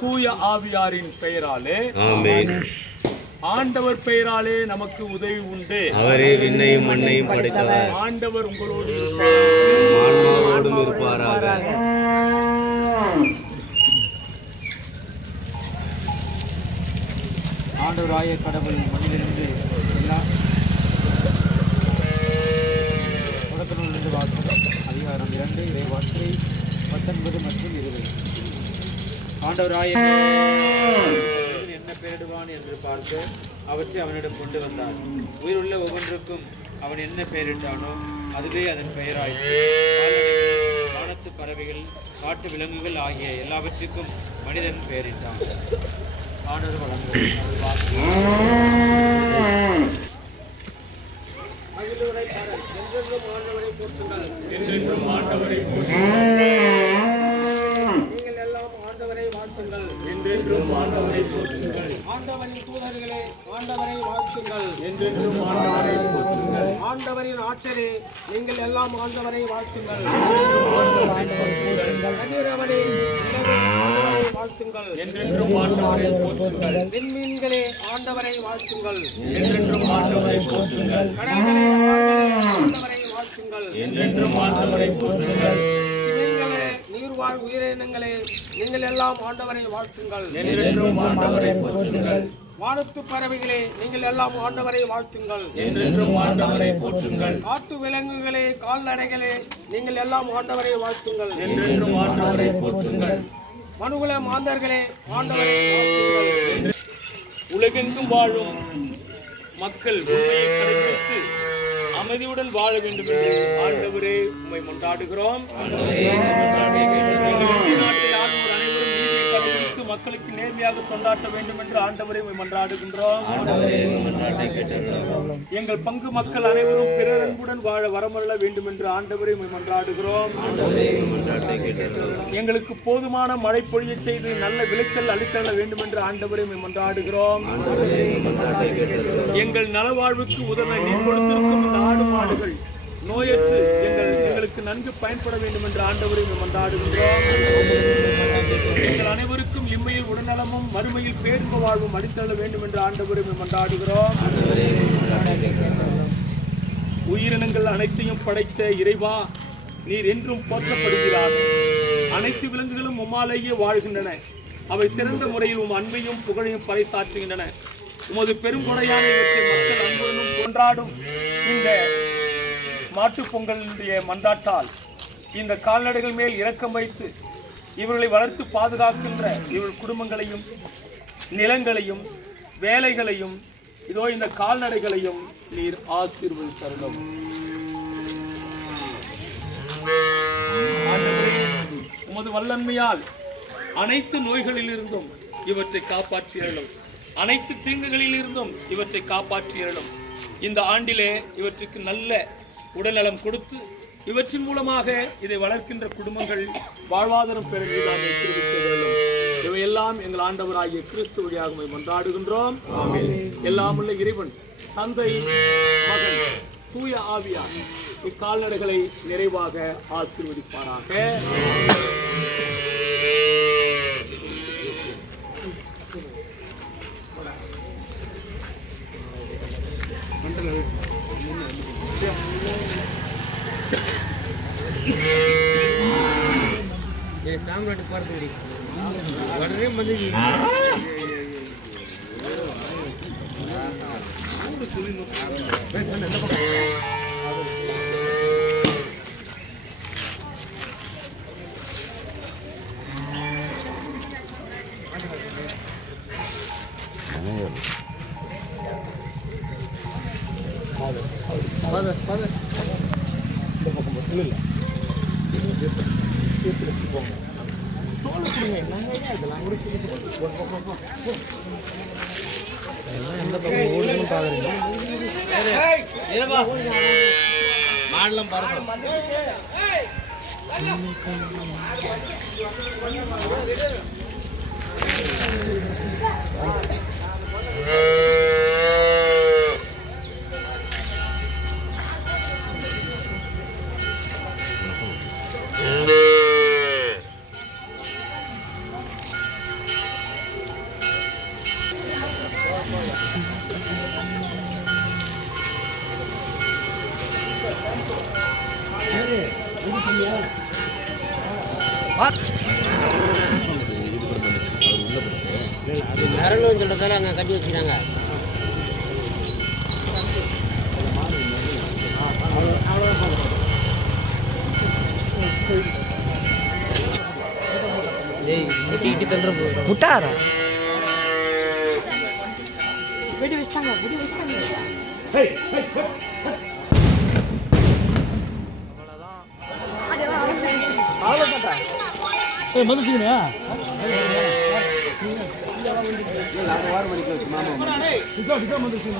தூய ஆவியாரின் பெயராலே ஆண்டவர் பெயராலே நமக்கு உதவி உண்டு. அவரே விண்ணையும் மண்ணையும் படைத்தவர். ஆண்டவர் உங்களோடு ஆன்மாவோடும் இருப்பாராக ஆண்டவராய கடவுள் மண்ணிலிருந்து ஆண்டவராய என்ன பெயரிடுவான் என்று பார்த்து அவற்றை அவனிடம் கொண்டு வந்தார். உயிருள்ள ஒவ்வொன்றுக்கும் அவன் என்ன பெயரிட்டானோ அதுவே அதன் பெயராயிற்று. வானத்து பறவைகள் காட்டு விலங்குகள் ஆகிய எல்லாவற்றுக்கும் மனிதன் பெயரிட்டான் ஆண்டவர் வழங்குவது வாக்கு என்றென்றும் ஆண்டவரை நீங்கள் எல்லாம் ஆண்டவரை வாழ்த்துங்கள் என்றென்றும் ஆண்டவரை போற்றுங்கள் ஆண்டவரின் தூதர்களே ஆண்டவரை வாழ்த்துங்கள் என்றென்றும் ஆண்டவரை போற்றுங்கள். ஆண்டவரின் ஆற்றலே நீங்கள் எல்லாம் ஆண்டவரை வாழ்த்துங்கள். கதிரவனே வாழ்த்துங்கள். என்றென்றும் ஆண்டவரை போற்றுங்கள். விண்மீன்களே ஆண்டவரை வாழ்த்துங்கள். என்றென்றும் ஆண்டவரை போற்றுங்கள். கடல்களே ஆண்டவரே, வாழ்த்துங்கள். என்றென்றும் ஆண்டவரை போற்றுங்கள். நீர்வாழ் உயிரினங்களே நீங்கள் எல்லாம் ஆண்டவரை வாழ்த்துங்கள். என்றென்றும் ஆண்டவரை போற்றுங்கள். வானத்து பறவைகளே நீங்கள் எல்லாம் ஆண்டவரை வாழ்த்துங்கள். என்றென்றும் ஆண்டவரை போற்றுங்கள். காட்டு விலங்குகளே கால்நடைகளே நீங்கள் எல்லாம் ஆண்டவரை வாழ்த்துங்கள். என்றென்றும் ஆண்டவரை போற்றுங்கள். மனுகுல மாந்தர்களே ஆண்டவரை வாழ்த்துங்கள். உலகெங்கும் வாழும் மக்கள் உண்மையை கடைபிடித்து அமைதியுடன் வாழ வேண்டும் என்று ஆண்டவரே நீதியை கடைபிடித்து மக்களுக்கு நேர்மையாக கொண்டாட்ட வேண்டும் என்று ஆண்டவரை மன்றாடுகின்றோம். எங்கள் பங்கு மக்கள் அனைவரும் பிறர் அன்புடன் வாழ வரமருள வேண்டும் என்று ஆண்டவரை மன்றாடுகிறோம். எங்களுக்கு போதுமான மழை பொழிய செய்து நல்ல விளைச்சல் அளித்தள்ள வேண்டும் என்று ஆண்டவரை மன்றாடுகிறோம். எங்கள் நலவாழ்வுக்கு உதவ நீர் கொடுத்திருக்கும் இந்த நோயற்று எங்கள் எங்களுக்கு நன்கு பயன்பட வேண்டும் என்று ஆண்டவரை உம்மை மன்றாடுகின்றோம். எங்கள் அனைவருக்கும் இம்மையில் உடல்நலமும் மறுமையில் பேரும்ப வாழ்வும் அளித்தள்ள வேண்டும் என்று ஆண்டவரை உம்மை மன்றாடுகிறோம். உயிரினங்கள் அனைத்தையும் படைத்த இறைவா நீர் என்றும் போற்றப்படுகிறார். அனைத்து விலங்குகளும் உம்மாலேயே வாழ்கின்றன. அவை சிறந்த முறையில் உம் அன்பையும் புகழையும் பறைசாற்றுகின்றன. உமது பெருங்கொடையான இவற்றை மக்கள் அன்புடனும் கொண்டாடும் இந்த மாட்டுப் பொங்கலுடைய மண்டாட்டால் இந்த கால்நடைகள் மேல் இரக்கம் வைத்து இவர்களை வளர்த்து பாதுகாக்கின்ற இவர்கள் குடும்பங்களையும் நிலங்களையும் வேலைகளையும் இதோ இந்த கால்நடைகளையும் நீர் ஆசீர்வதித்தருளும் தருணம் உமது வல்லன்மையால் அனைத்து நோய்களிலிருந்தும் இவற்றை காப்பாற்றியருளும் அனைத்து தீங்குகளில் இருந்தும் இவற்றை காப்பாற்றியருளும் இந்த ஆண்டிலே இவற்றுக்கு நல்ல உடல்நலம் கொடுத்து இவற்றின் மூலமாக இதை வளர்க்கின்ற குடும்பங்கள் வாழ்வாதாரம் பெற நீதாமை தெரிவித்தவர்களும் இவையெல்லாம் எங்கள் ஆண்டவராகிய கிறிஸ்து வழியாக மன்றாடுகின்றோம். எல்லாம் உள்ள இறைவன் தந்தை மகன் தூய ஆவியார் இக்கால்நடைகளை நிறைவாக ஆசீர்வதிப்பாராக. சாம்ராட்டு பார்த்து உடனே வந்து Father, father. இல்லை இல்லை சேர்த்து வச்சு போங்க மாடலாம் பாருங்க வரணும்னு சொல்றதால அங்கே கட்டி வச்சுட்டாங்க முட்டாரா வெடி வச்சிட்டாங்க வெடி வச்சிட்டாங்க ஏய் மதுச்சுக்கியா இல்லை ஆறு மணிக்கு மாமா